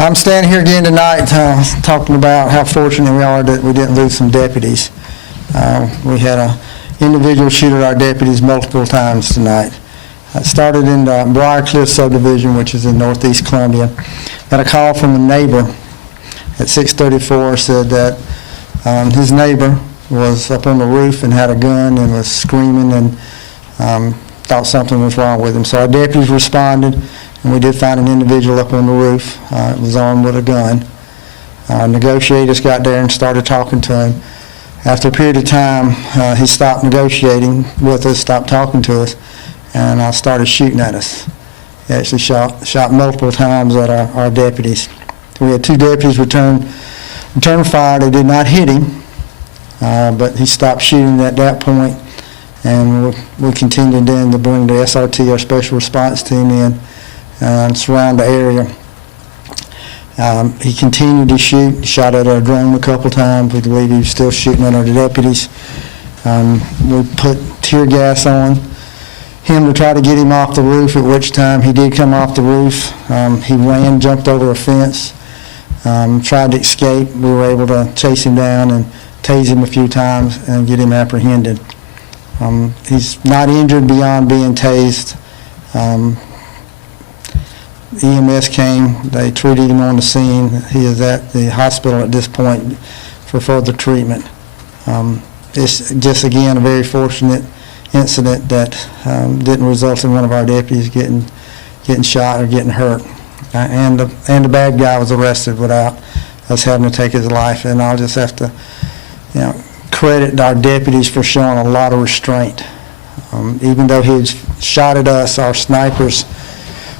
I'm standing here again tonight talking about how fortunate we are that we didn't lose some deputies. We had an individual shoot at our deputies multiple times tonight. It started in the Briarcliff Subdivision, which is in northeast Columbia. Got a call from a neighbor at 6:34, said that his neighbor was up on the roof and had a gun and was screaming and thought something was wrong with him. So our deputies responded, and we did find an individual up on the roof. It was armed with a gun. Negotiators got there and started talking to him. After a period of time, he stopped negotiating with us, stopped talking to us, and started shooting at us. He actually shot multiple times at our deputies. We had two deputies return fire. They did not hit him, but he stopped shooting at that point, and we continued then to bring the SRT, our special response team, in and surround the area. He continued to shoot, shot at our drone a couple times. We believe he was still shooting at our deputies. We put tear gas on him to try to get him off the roof, at which time he did come off the roof. He ran, jumped over a fence, tried to escape. We were able to chase him down and tase him a few times and get him apprehended. He's not injured beyond being tased. EMS came, they treated him on the scene. He is at the hospital at this point for further treatment. It's just, again, a very fortunate incident that didn't result in one of our deputies getting shot or getting hurt. And the bad guy was arrested without us having to take his life. And I'll just have to, credit our deputies for showing a lot of restraint. Even though he had shot at us, our snipers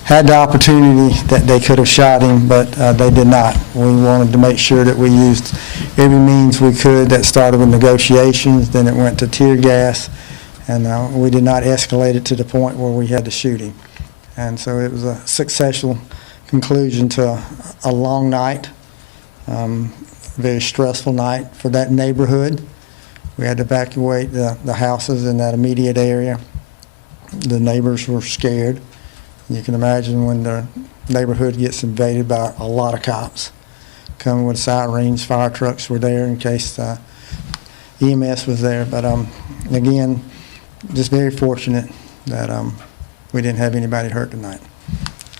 had the opportunity that they could have shot him, but they did not. We wanted to make sure that we used every means we could. That started with negotiations, then it went to tear gas, and we did not escalate it to the point where we had to shoot him. And so it was a successful conclusion to a long night, very stressful night for that neighborhood. We had to evacuate the houses in that immediate area. The neighbors were scared. You can imagine when the neighborhood gets invaded by a lot of cops coming with sirens. Fire trucks were there in case EMS was there. But again, just very fortunate that we didn't have anybody hurt tonight.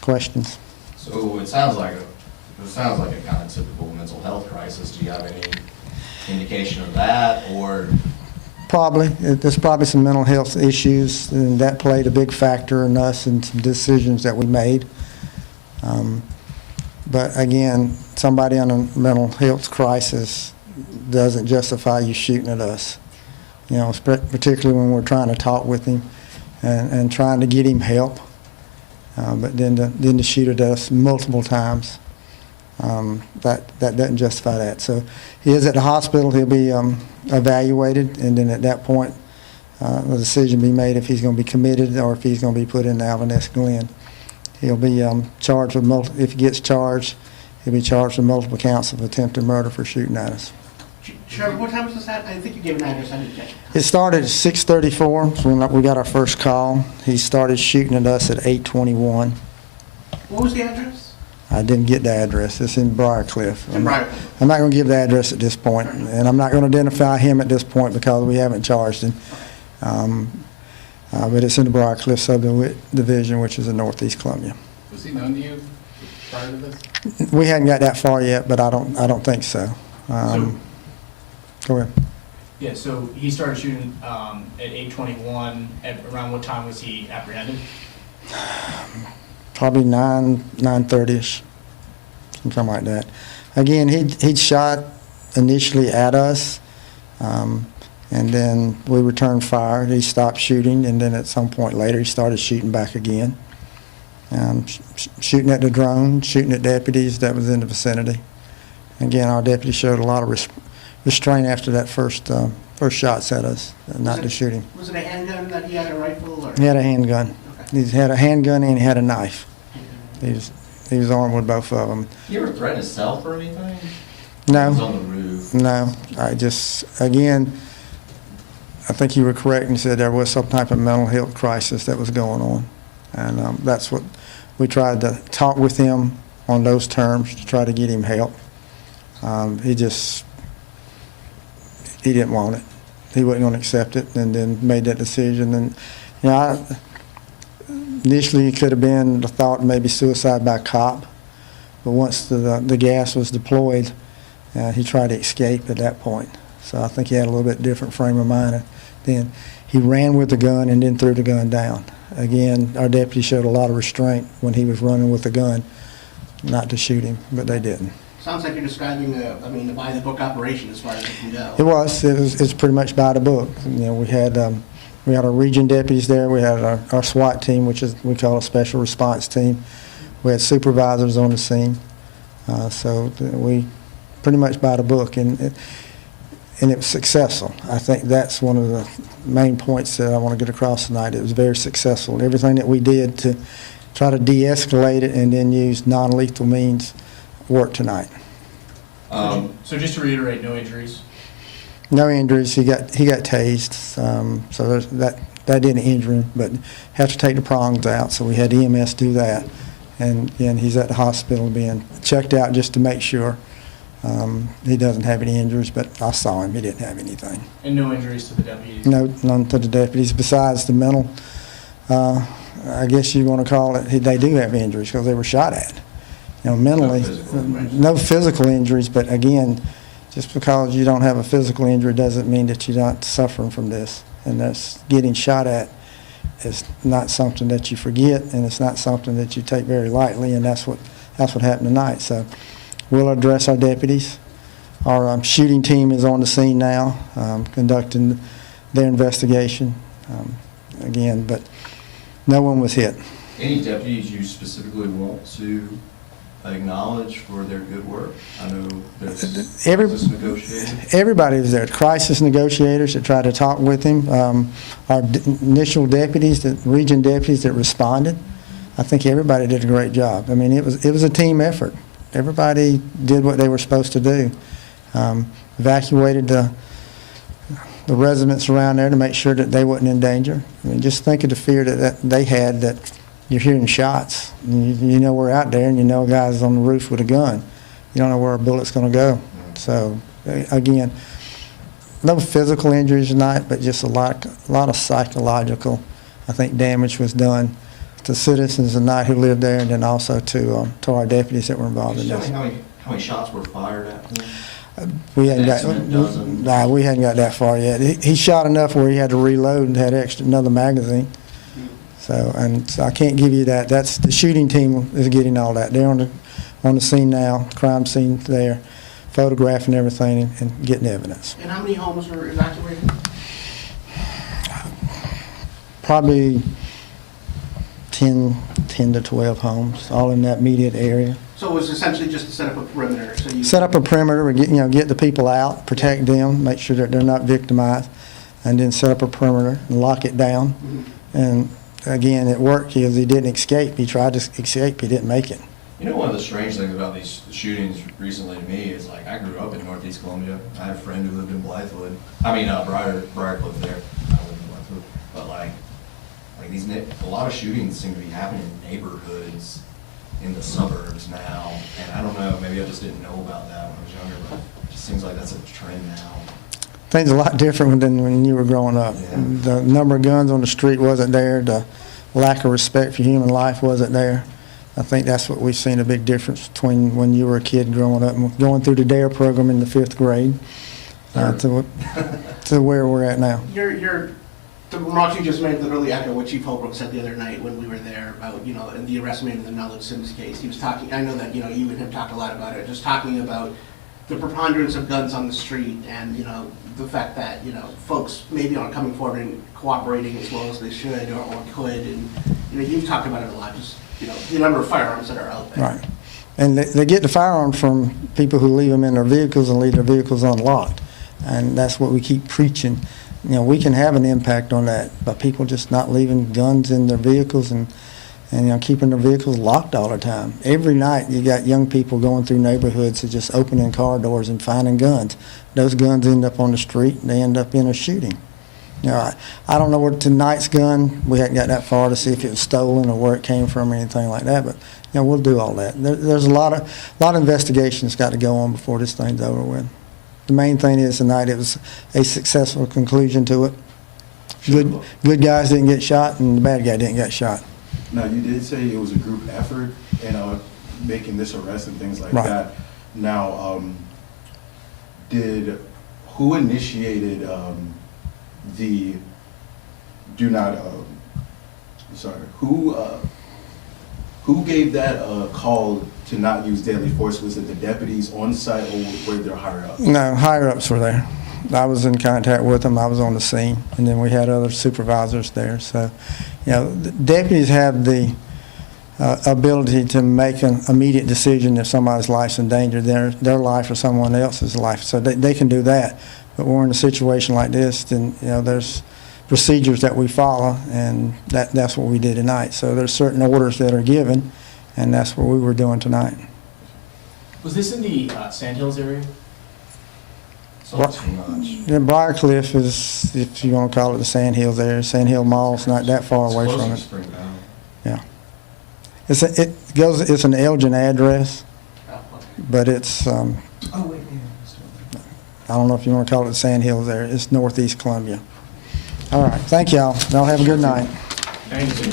Questions? So it sounds like a kind of typical mental health crisis. Do you have any indication of that, or? Probably. There's probably some mental health issues, and that played a big factor in us and some decisions that we made. But again, somebody on a mental health crisis doesn't justify you shooting at us. Particularly when we're trying to talk with him and trying to get him help. But then to shoot at us multiple times, that doesn't justify that. So he is at the hospital. He'll be evaluated, and then at that point, the decision be made if he's going to be committed or if he's going to be put into Alvin S. Glenn. He'll be charged with if he gets charged, he'll be charged with multiple counts of attempted murder for shooting at us. Sheriff, what time was this at? I think you gave an address. I didn't catch it. It started at 6:34 when we got our first call. He started shooting at us at 8:21. What was the address? I didn't get the address. It's in Briarcliff. In Briarcliff. I'm not going to give the address at this point, and I'm not going to identify him at this point because we haven't charged him. But it's in the Briarcliff Subdivision, which is in northeast Columbia. Was he known to you prior to this? We hadn't got that far yet, but I don't think so. Go ahead. Yeah, so he started shooting at 8:21. Around what time was he apprehended? Probably 9:30ish, something like that. Again, he'd shot initially at us, and then we returned fire. He stopped shooting, and then at some point later he started shooting back again. Shooting at the drone, shooting at deputies that was in the vicinity. Again, our deputies showed a lot of restraint after that first shots at us, not to shoot him. Was it a handgun that he had, a rifle? Or? He had a handgun. Okay. He had a handgun and he had a knife. He was armed with both of them. You ever threaten himself or anything? No. He was on the roof. No. Again, I think you were correct and said there was some type of mental health crisis that was going on. And that's what we tried to talk with him on those terms to try to get him help. He didn't want it. He wasn't going to accept it, and then made that decision. And initially it could have been the thought maybe suicide by cop, but once the gas was deployed, he tried to escape at that point. So I think he had a little bit different frame of mind. And then he ran with the gun and then threw the gun down. Again, our deputy showed a lot of restraint when he was running with the gun, not to shoot him, but they didn't. Sounds like you're describing a by-the-book operation as far as it can go. It's pretty much by the book. We had our region deputies there. We had our SWAT team, which is we call a special response team. We had supervisors on the scene. So we pretty much by the book, and it was successful. I think that's one of the main points that I want to get across tonight. It was very successful. Everything that we did to try to de-escalate it and then use non-lethal means worked tonight. So just to reiterate, no injuries? No injuries. He got tased, so that didn't injure him, but have to take the prongs out, so we had EMS do that. And he's at the hospital being checked out just to make sure. He doesn't have any injuries, but I saw him. He didn't have anything. And no injuries to the deputies? No, none to the deputies besides the mental, I guess you want to call it, they do have injuries because they were shot at. Mentally, no physical injuries, but again, just because you don't have a physical injury doesn't mean that you're not suffering from this. And that's getting shot at is not something that you forget, and it's not something that you take very lightly, and that's what happened tonight. So we'll address our deputies. Our shooting team is on the scene now, conducting their investigation. Again, but no one was hit. Any deputies you specifically want to acknowledge for their good work? I know there's crisis negotiators. Everybody was there. Crisis negotiators that tried to talk with him. Our initial deputies, the region deputies that responded. I think everybody did a great job. I mean, it was a team effort. Everybody did what they were supposed to do. Evacuated the residents around there to make sure that they wasn't in danger. I mean, just think of the fear that they had, that you're hearing shots. You know we're out there, and you know a guy's on the roof with a gun. You don't know where a bullet's going to go. So, again, no physical injuries tonight, but just a lot of psychological, I think, damage was done to citizens tonight who lived there, and then also to our deputies that were involved in this. How many shots were fired at him? We hadn't got that far yet. He shot enough where he had to reload and had another magazine. So I can't give you that. That's the shooting team is getting all that. They're on the scene now, crime scene there, photographing everything and getting evidence. And how many homes were evacuated? Probably 10 to 12 homes, all in that immediate area. So it was essentially just to set up a perimeter. So you Set up a perimeter, get the people out, protect them, make sure that they're not victimized, and then set up a perimeter and lock it down. Mm-hmm. And again, it worked because he didn't escape. He tried to escape. He didn't make it. One of the strange things about these shootings recently to me is, like, I grew up in Northeast Columbia. I had a friend who lived in Blythewood. Briarcliff there. I lived in Blythewood. But like a lot of shootings seem to be happening in neighborhoods in the suburbs now. And I don't know, maybe I just didn't know about that when I was younger, but it just seems like that's a trend now. Things a lot different than when you were growing up. Yeah. The number of guns on the street wasn't there. The lack of respect for human life wasn't there. I think that's what we've seen, a big difference between when you were a kid growing up and going through the DARE program in the 5th grade to where we're at now. The remarks you just made literally echo what Chief Holbrook said the other night when we were there about, the arrest made in the Nullard Sims case. He was talking, I know that, you and him talked a lot about it, just talking about the preponderance of guns on the street and, the fact that, folks maybe aren't coming forward and cooperating as well as they should or could. And, you've talked about it a lot, just, the number of firearms that are out there. Right. And they get the firearms from people who leave them in their vehicles and leave their vehicles unlocked. And that's what we keep preaching. We can have an impact on that by people just not leaving guns in their vehicles and keeping their vehicles locked all the time. Every night you got young people going through neighborhoods and just opening car doors and finding guns. Those guns end up on the street and they end up in a shooting. I don't know where tonight's gun, we hadn't got that far to see if it was stolen or where it came from or anything like that, but you know, we'll do all that. There's a lot of investigations got to go on before this thing's over with. The main thing is tonight it was a successful conclusion to it. Good guys didn't get shot and the bad guy didn't get shot. Now, you did say it was a group effort in making this arrest and things like Right. that. Now, who initiated the do not, who gave that call to not use deadly force? Was it the deputies on site or were there higher ups? No, higher ups were there. I was in contact with them. I was on the scene, and then we had other supervisors there. So, you know, the deputies have the ability to make an immediate decision if somebody's life's in danger, their life or someone else's life. So they can do that. But when we're in a situation like this, then, you know, there's procedures that we follow, and that's what we did tonight. So there's certain orders that are given, and that's what we were doing tonight. Was this in the Sandhills area? What? Yeah, Briarcliff is, if you want to call it the Sandhills area. Sandhill Mall's not that far away from it. Yeah. It's an Elgin address, but it's, I don't know if you want to call it the Sandhills area. It's northeast Columbia. All right, thank y'all. Y'all have a good night. Thank you.